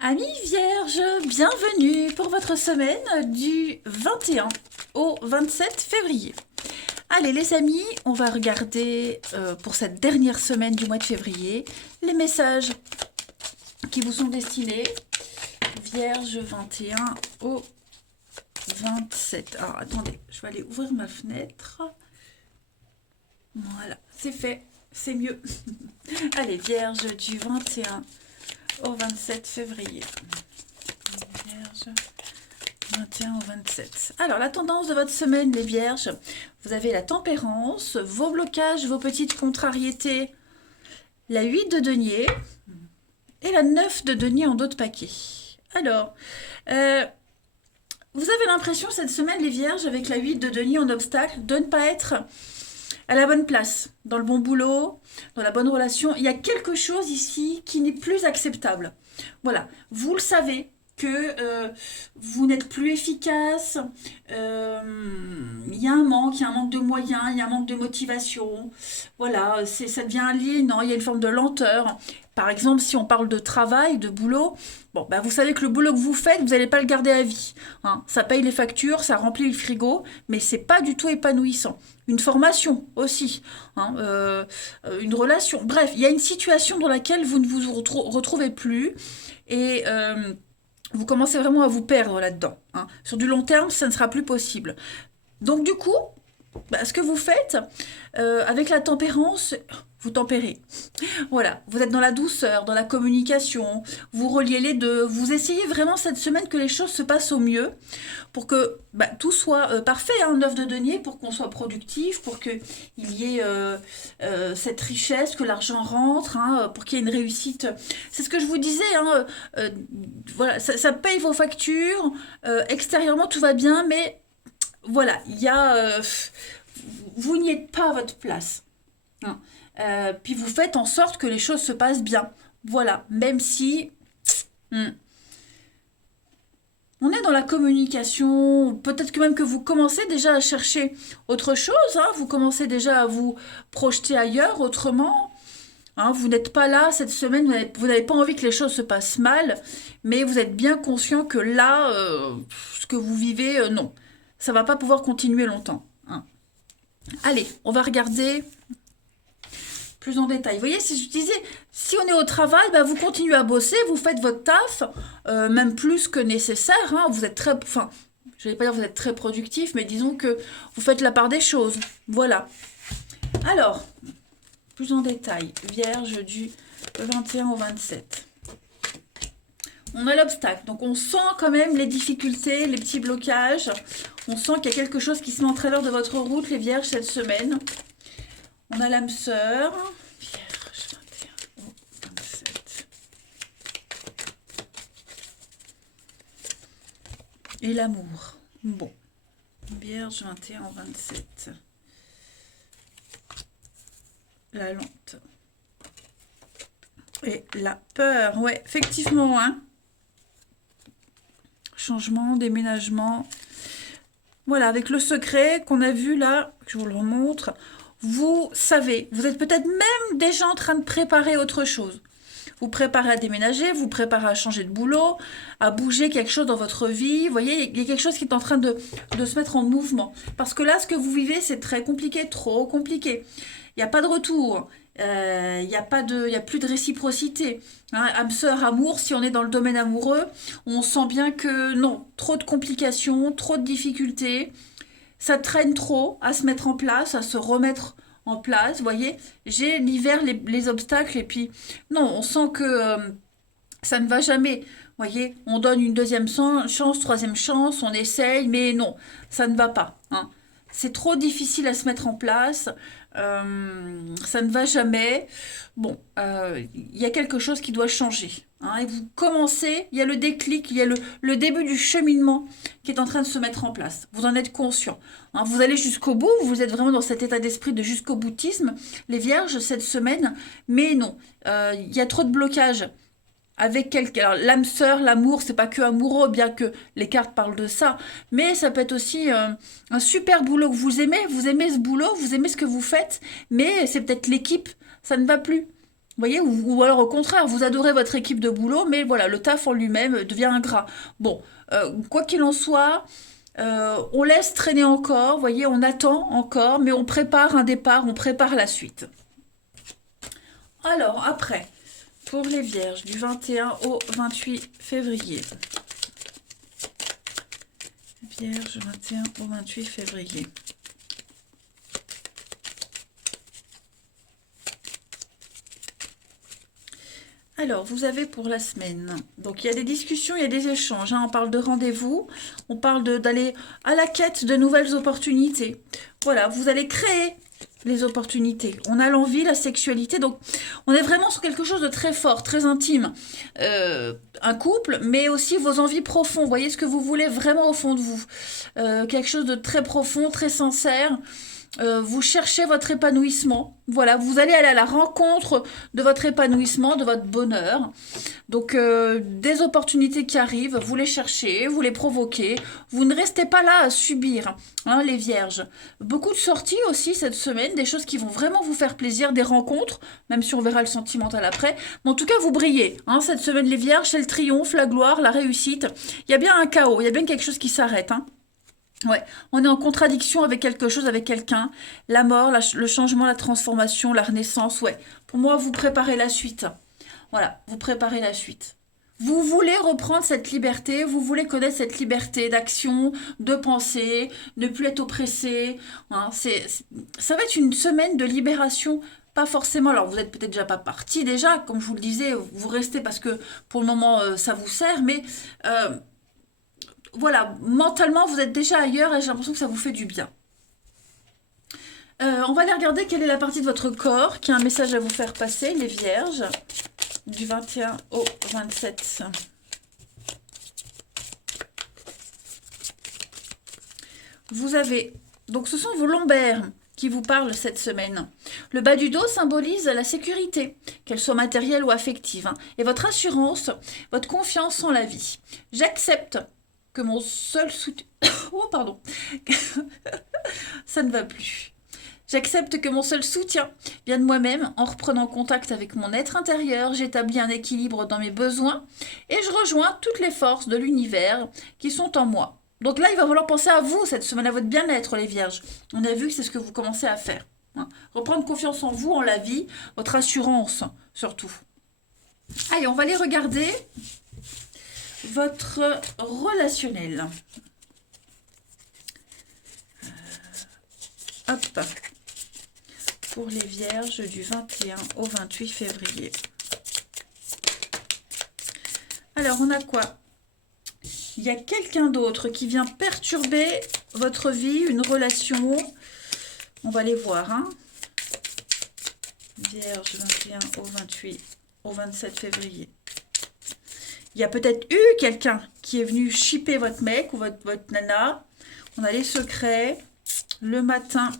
Amis vierges, bienvenue pour votre semaine du 21 au 27 février. Allez les amis, on va regarder pour cette dernière semaine du mois de février les messages qui vous sont destinés. Vierge 21 au 27. Alors attendez, je vais aller ouvrir ma fenêtre. Voilà, c'est fait, c'est mieux. Allez, Vierge du 21 au 27 février. Vierge, 21 au 27. Alors, la tendance de votre semaine, les Vierges, vous avez la tempérance, vos blocages, vos petites contrariétés, la 8 de denier et la 9 de denier en dos de paquet. Alors, vous avez l'impression cette semaine, les Vierges, avec la 8 de denier en obstacle, de ne pas être à la bonne place, dans le bon boulot, dans la bonne relation. Il y a quelque chose ici qui n'est plus acceptable. Voilà, vous le savez que vous n'êtes plus efficace, il y a un manque de moyens, il y a un manque de motivation. Voilà, ça devient aliénant, il y a une forme de lenteur. Par exemple, si on parle de travail, de boulot, bon, bah vous savez que le boulot que vous faites, vous n'allez pas le garder à vie. Hein. Ça paye les factures, ça remplit le frigo, mais c'est pas du tout épanouissant. Une formation aussi, hein, une relation. Bref, il y a une situation dans laquelle vous ne vous retrouvez plus et vous commencez vraiment à vous perdre là-dedans. Hein. Sur du long terme, ça ne sera plus possible. Donc du coup, bah, ce que vous faites avec la tempérance, vous tempérez. Voilà, vous êtes dans la douceur, dans la communication, vous reliez les deux, vous essayez vraiment cette semaine que les choses se passent au mieux pour que bah, tout soit parfait, hein, 9 de denier, pour qu'on soit productif, pour qu'il y ait cette richesse, que l'argent rentre, hein, pour qu'il y ait une réussite. C'est ce que je vous disais, hein, voilà, ça paye vos factures, extérieurement tout va bien, mais voilà, il y a... vous n'y êtes pas à votre place. Hein. Puis vous faites en sorte que les choses se passent bien. Voilà, même si on est dans la communication, peut-être que même que vous commencez déjà à chercher autre chose, hein, vous commencez déjà à vous projeter ailleurs, autrement. Hein, vous n'êtes pas là cette semaine, vous n'avez pas envie que les choses se passent mal, mais vous êtes bien conscient que là, ce que vous vivez, non, ça va pas pouvoir continuer longtemps. Hein. Allez, on va regarder plus en détail. Vous voyez, si je disais, si on est au travail, bah, vous continuez à bosser, vous faites votre taf, même plus que nécessaire. Hein, vous êtes très, enfin, je vais pas dire que vous êtes très productif, mais disons que vous faites la part des choses. Voilà. Alors, plus en détail, Vierge du 21 au 27. On a l'obstacle, donc on sent quand même les difficultés, les petits blocages. On sent qu'il y a quelque chose qui se met en travers de votre route, les Vierges, cette semaine. On a l'âme sœur. Vierge 21 au 27. Et l'amour. Bon. Vierge 21 au 27. La lente. Et la peur. Ouais, effectivement, hein. Changement, déménagement. Voilà, avec le secret qu'on a vu là, je vous le remontre. Vous savez, vous êtes peut-être même déjà en train de préparer autre chose. Vous préparez à déménager, vous préparez à changer de boulot, à bouger quelque chose dans votre vie. Vous voyez, il y a quelque chose qui est en train de se mettre en mouvement. Parce que là, ce que vous vivez, c'est très compliqué, trop compliqué. Il n'y a pas de retour. Il n'y a plus de réciprocité. Hein, âme sœur, amour, si on est dans le domaine amoureux, on sent bien que non, trop de complications, trop de difficultés. Ça traîne trop à se mettre en place, à se remettre en place. Vous voyez, j'ai l'hiver, les obstacles, et puis non, on sent que ça ne va jamais. Vous voyez, on donne une deuxième chance, troisième chance, on essaye, mais non, ça ne va pas. Hein. C'est trop difficile à se mettre en place. Ça ne va jamais. Bon, il y a quelque chose qui doit changer. Hein, et vous commencez, il y a le déclic, il y a le début du cheminement qui est en train de se mettre en place. Vous en êtes conscient. Hein, vous allez jusqu'au bout, vous êtes vraiment dans cet état d'esprit de jusqu'au boutisme, les vierges, cette semaine. Mais non, il y a trop de blocages avec quelqu'un. Alors, l'âme sœur, l'amour, c'est pas que amoureux, bien que les cartes parlent de ça, mais ça peut être aussi un super boulot que vous aimez ce boulot, vous aimez ce que vous faites, mais c'est peut-être l'équipe, ça ne va plus. voyez, ou alors au contraire, vous adorez votre équipe de boulot, mais voilà, le taf en lui-même devient ingrat. Bon, quoi qu'il en soit, on laisse traîner encore, vous voyez, on attend encore, mais on prépare un départ, on prépare la suite. Alors, après, pour les vierges, du 21 au 28 février. Vierge, 21 au 28 février. Alors, vous avez pour la semaine, donc il y a des discussions, il y a des échanges, hein. On parle de rendez-vous, on parle d'aller à la quête de nouvelles opportunités. Voilà, vous allez créer les opportunités. On a l'envie, la sexualité, donc on est vraiment sur quelque chose de très fort, très intime. Un couple, mais aussi vos envies profondes. Vous voyez ce que vous voulez vraiment au fond de vous. Quelque chose de très profond, très sincère. Vous cherchez votre épanouissement. Voilà, vous allez aller à la rencontre de votre épanouissement, de votre bonheur. Donc, des opportunités qui arrivent, vous les cherchez, vous les provoquez. Vous ne restez pas là à subir, hein, les vierges. Beaucoup de sorties aussi cette semaine, des choses qui vont vraiment vous faire plaisir, des rencontres, même si on verra le sentimental après. Mais en tout cas, vous brillez. Hein, cette semaine, les vierges, c'est le triomphe, la gloire, la réussite. Il y a bien un chaos, il y a bien quelque chose qui s'arrête, hein. Ouais, on est en contradiction avec quelque chose, avec quelqu'un. La mort, le changement, la transformation, la renaissance, ouais. Pour moi, vous préparez la suite. Voilà, vous préparez la suite. Vous voulez reprendre cette liberté, vous voulez connaître cette liberté d'action, de pensée, ne plus être oppressé. Hein, ça va être une semaine de libération, pas forcément. Alors, vous n'êtes peut-être déjà pas parti déjà, comme je vous le disais, vous restez parce que pour le moment, ça vous sert, mais voilà, mentalement, vous êtes déjà ailleurs et j'ai l'impression que ça vous fait du bien. On va aller regarder quelle est la partie de votre corps qui a un message à vous faire passer, les vierges, du 21 au 27. Vous avez, donc ce sont vos lombaires qui vous parlent cette semaine. Le bas du dos symbolise la sécurité, qu'elle soit matérielle ou affective, hein, et votre assurance, votre confiance en la vie. J'accepte que mon seul soutien... Oh, pardon. Ça ne va plus. J'accepte que mon seul soutien vient de moi-même. En reprenant contact avec mon être intérieur, j'établis un équilibre dans mes besoins et je rejoins toutes les forces de l'univers qui sont en moi. Donc là, il va falloir penser à vous cette semaine, à votre bien-être, les vierges. On a vu que c'est ce que vous commencez à faire. Hein. Reprendre confiance en vous, en la vie, votre assurance surtout. Allez, on va aller regarder votre relationnel. Hop. Pour les vierges du 21 au 28 février. Alors, on a quoi? Il y a quelqu'un d'autre qui vient perturber votre vie, une relation. On va les voir, hein. Vierge 21 au 28, au 27 février. Il y a peut-être eu quelqu'un qui est venu shipper votre mec ou votre nana. On a les secrets. Le matin.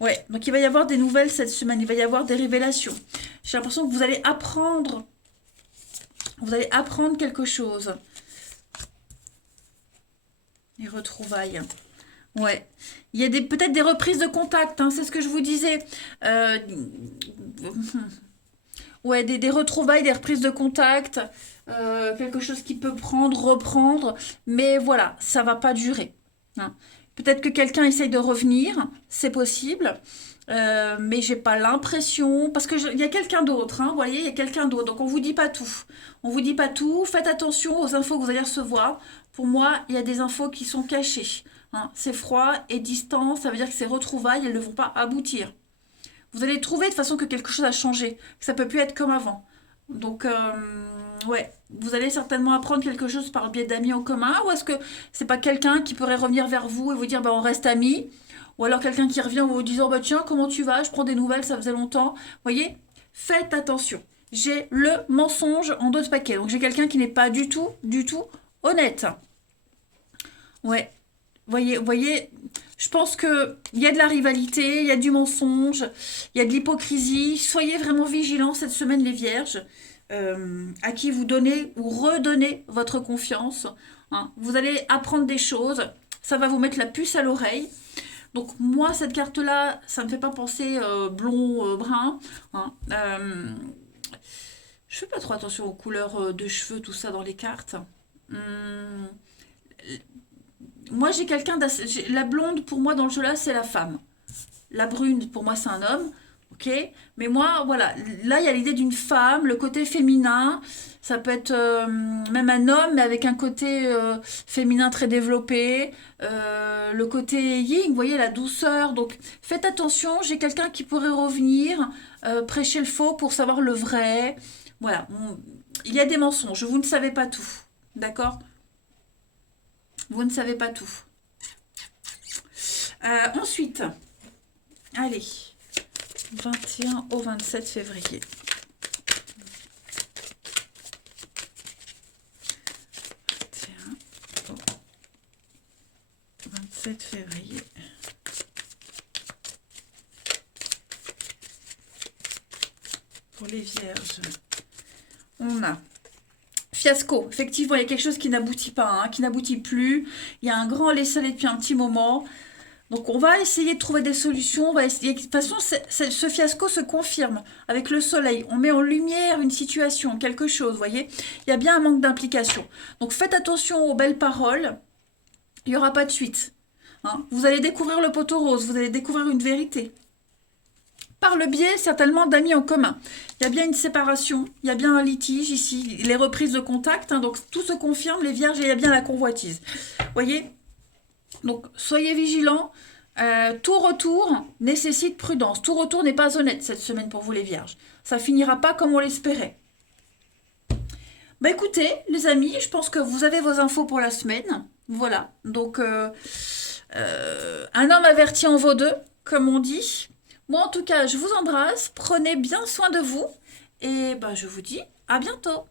Ouais, donc il va y avoir des nouvelles cette semaine. Il va y avoir des révélations. J'ai l'impression que vous allez apprendre. Vous allez apprendre quelque chose. Les retrouvailles. Ouais. Il y a peut-être des reprises de contact, hein, c'est ce que je vous disais. Ouais, des retrouvailles, des reprises de contact. Quelque chose qui peut reprendre. Mais voilà, ça va pas durer. Hein. Peut-être que quelqu'un essaye de revenir, c'est possible. Mais j'ai pas l'impression, parce que il y a quelqu'un d'autre, hein, vous voyez, il y a quelqu'un d'autre, donc on vous dit pas tout. On vous dit pas tout, faites attention aux infos que vous allez recevoir. Pour moi, il y a des infos qui sont cachées. Hein. C'est froid et distant, ça veut dire que ces retrouvailles, elles ne vont pas aboutir. Vous allez trouver de façon que quelque chose a changé, que ça peut plus être comme avant. Donc, ouais, vous allez certainement apprendre quelque chose par le biais d'amis en commun, ou est-ce que c'est pas quelqu'un qui pourrait revenir vers vous et vous dire, bah, on reste amis, ou alors quelqu'un qui revient en vous disant, bah, tiens, comment tu vas? Je prends des nouvelles, ça faisait longtemps. Vous voyez, faites attention. J'ai le mensonge en dos de paquet, donc j'ai quelqu'un qui n'est pas du tout honnête. Ouais, voyez, je pense que il y a de la rivalité, il y a du mensonge, il y a de l'hypocrisie. Soyez vraiment vigilants cette semaine, les vierges, à qui vous donnez ou redonnez votre confiance. Hein. Vous allez apprendre des choses, ça va vous mettre la puce à l'oreille. Donc moi, cette carte-là, ça me fait pas penser blond, brun. Hein. Je fais pas trop attention aux couleurs de cheveux, tout ça dans les cartes. Hum, Moi, j'ai quelqu'un d'assez... La blonde, pour moi, dans le jeu-là, c'est la femme. La brune, pour moi, c'est un homme. Ok? Mais moi, voilà. Là, il y a l'idée d'une femme, le côté féminin. Ça peut être même un homme, mais avec un côté féminin très développé. Le côté yin, vous voyez, la douceur. Donc, faites attention. J'ai quelqu'un qui pourrait revenir, prêcher le faux pour savoir le vrai. Voilà. Il y a des mensonges. Vous ne savez pas tout. D'accord? Vous ne savez pas tout. Ensuite, allez, 21 au 27 février. 21 au 27 février. Pour les vierges, on a fiasco. Effectivement, il y a quelque chose qui n'aboutit pas, hein, qui n'aboutit plus. Il y a un grand laisser-aller depuis un petit moment. Donc, on va essayer de trouver des solutions. On va essayer... De toute façon, ce fiasco se confirme avec le soleil. On met en lumière une situation, quelque chose, vous voyez. Il y a bien un manque d'implication. Donc, faites attention aux belles paroles. Il n'y aura pas de suite. Hein. Vous allez découvrir le poteau rose. Vous allez découvrir une vérité. Par le biais, certainement, d'amis en commun. Il y a bien une séparation, il y a bien un litige ici, les reprises de contact, hein, donc tout se confirme, les vierges, et il y a bien la convoitise. Vous voyez? Donc, soyez vigilants. Tout retour nécessite prudence. Tout retour n'est pas honnête cette semaine pour vous, les vierges. Ça finira pas comme on l'espérait. Bah écoutez, les amis, je pense que vous avez vos infos pour la semaine. Voilà, donc un homme averti en vaut deux, comme on dit. Moi, en tout cas, je vous embrasse. Prenez bien soin de vous. Et ben, je vous dis à bientôt.